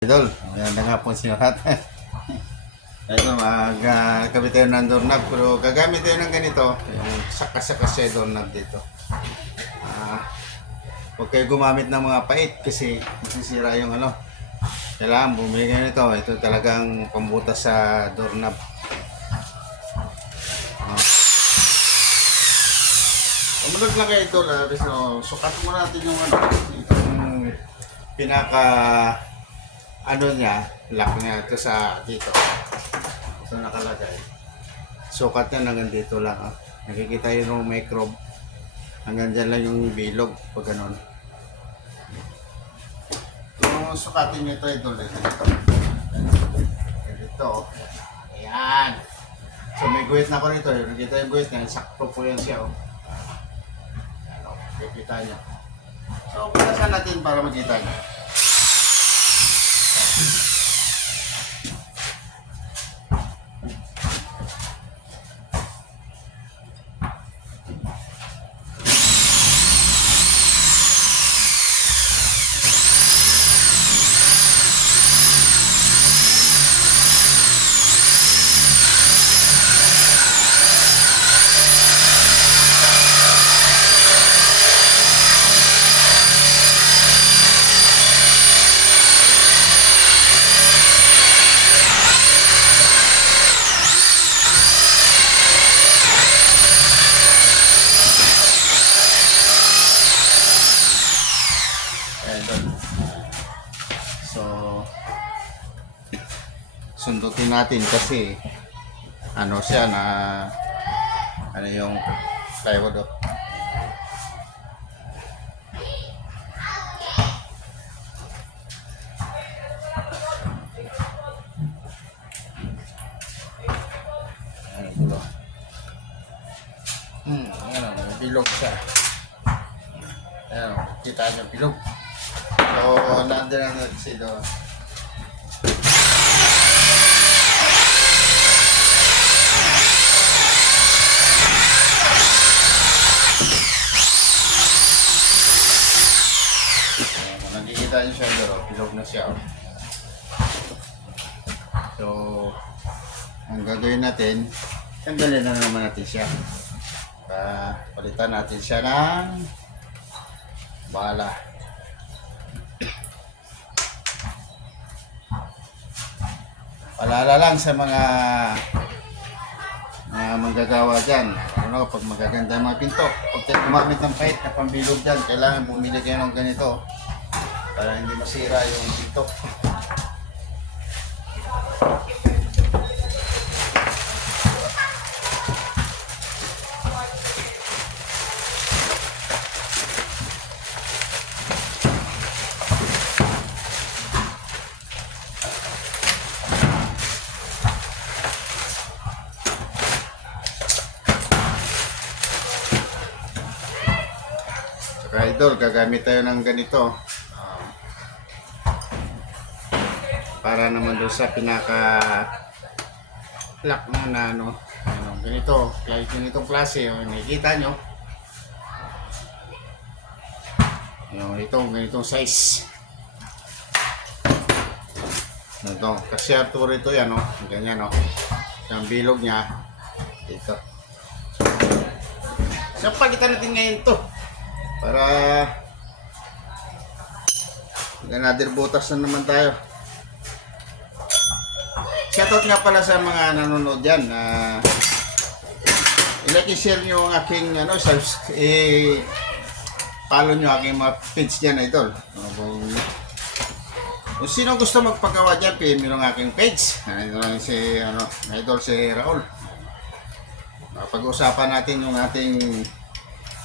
Idol, maganda nga po siya lahat. Ito, magkabit tayo ng doorknob, pero gagamit tayo ng ganito, yung sakas-sakas siya doorknob dito. Huwag kayo gumamit ng mga pait kasi masisira yung ano. Kailangan bumili kayo nito, ito talagang pambutas sa doorknob. Pamunod lang kayo ito, sukat mo natin yung ano, itong pinaka ano niya, lock niya ito sa dito. Ito nakalagay. Sukat niya hanggang dito lang. Oh. Nakikita yung microbe. Hanggang dyan lang yung bilog pag ganun. Kung sukatin nyo ito, dito. Dito. Ayan. So may guhit na ko rito. Nakikita yung guhit niya. Sakto po yan siya. Oh. Ano, nakikita niya. So pinasan natin para makita niya. So, sundutin natin kasi ano siya na ano yung plywood. Ayan, may bilog siya. Ayan, kita niyo bilog. So, nandun na natin doon. Nakikita niyo siya doon, bilog na siya. So, ang gagawin natin, tanggalin na naman natin siya. Palitan natin siya ng bala. Paalala lang sa mga manggagawa dyan. Ano, pag magaganda ang mga pinto, pag tayo gumamit ng pait na pambilog dyan, kailangan bumili kayo ng ganito para hindi masira yung pinto. Idol, gagamit tayo ng ganito para naman doon sa pinaka lock na ano, ganito, ganitong klase nakikita nyo yung ganitong size ito, kasi Arturo ito yan ganyan yung bilog nya ito. So palitan natin ngayon to para another butas na naman tayo. Shoutout nga pala sa mga nanonood dyan. I-like i-share nyo ang aking follow nyo aking mga page dyan, idol. Kung sino gusto magpagawa dyan, PM nyo ng aking page. Ito lang si idol si Raul. Pag-usapan natin yung ating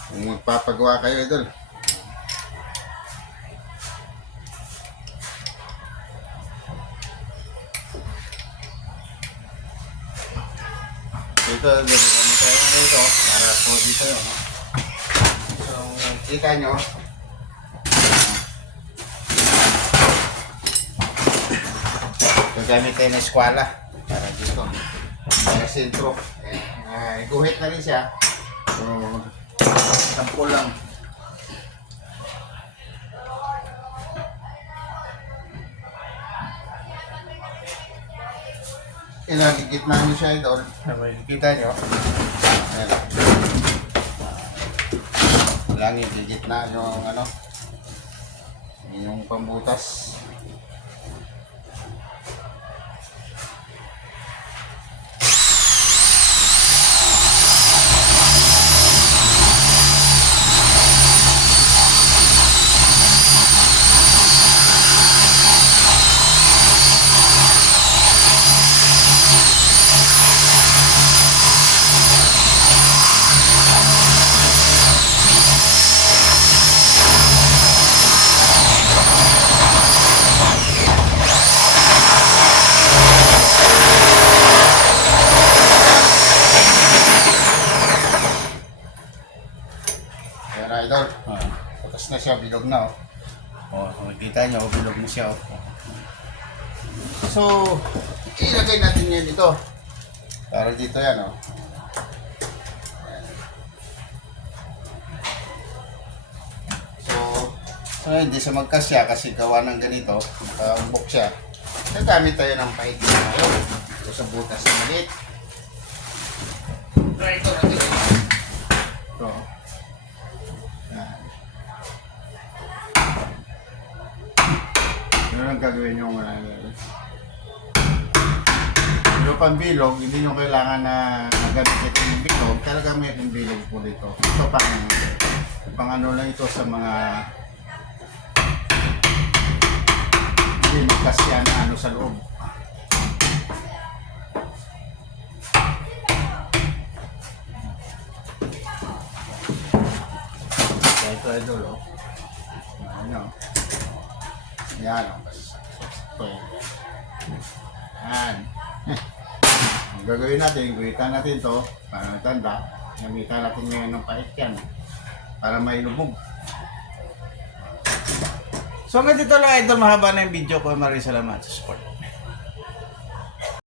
kung magpapagawa kayo, idol. Dito, gagawin tayo dito para po dito yun. So, kita nyo. Gagamit tayo ng eskwala para dito. Para sentro. Guhit na rin siya. So, sample lang. Ilagigit na nyo siya idol. Kita nyo? Ayan. Lang igigit na yung ano, yung pambutas. Ayan na idol. Butas na siya, bilog na makikita nyo, bilog na siya So, ilagay natin yan dito. Para dito yan So, hindi siya magkasya kasi gawa ng ganito, nakaumbok siya. Nagamit tayo ng pahit na ngayon. Ito sa butas na maliit. Ito natin. Ito. Ano ang gagawin nyo Pero pang bilog, hindi nyo kailangan na magamit ito yung bilog. Talaga may bilog po dito. Ito pang ano lang ito sa mga hindi magkasya na ano sa loob. Kaya ito idol ano. Yan ito. Yan. Ang gagawin natin, guhitan natin ito para matanda. Gamitan natin ngayon ng pahit yan para may lubog. So hanggang dito lang idol, mahaba na yung video ko. Maraming salamat sa support.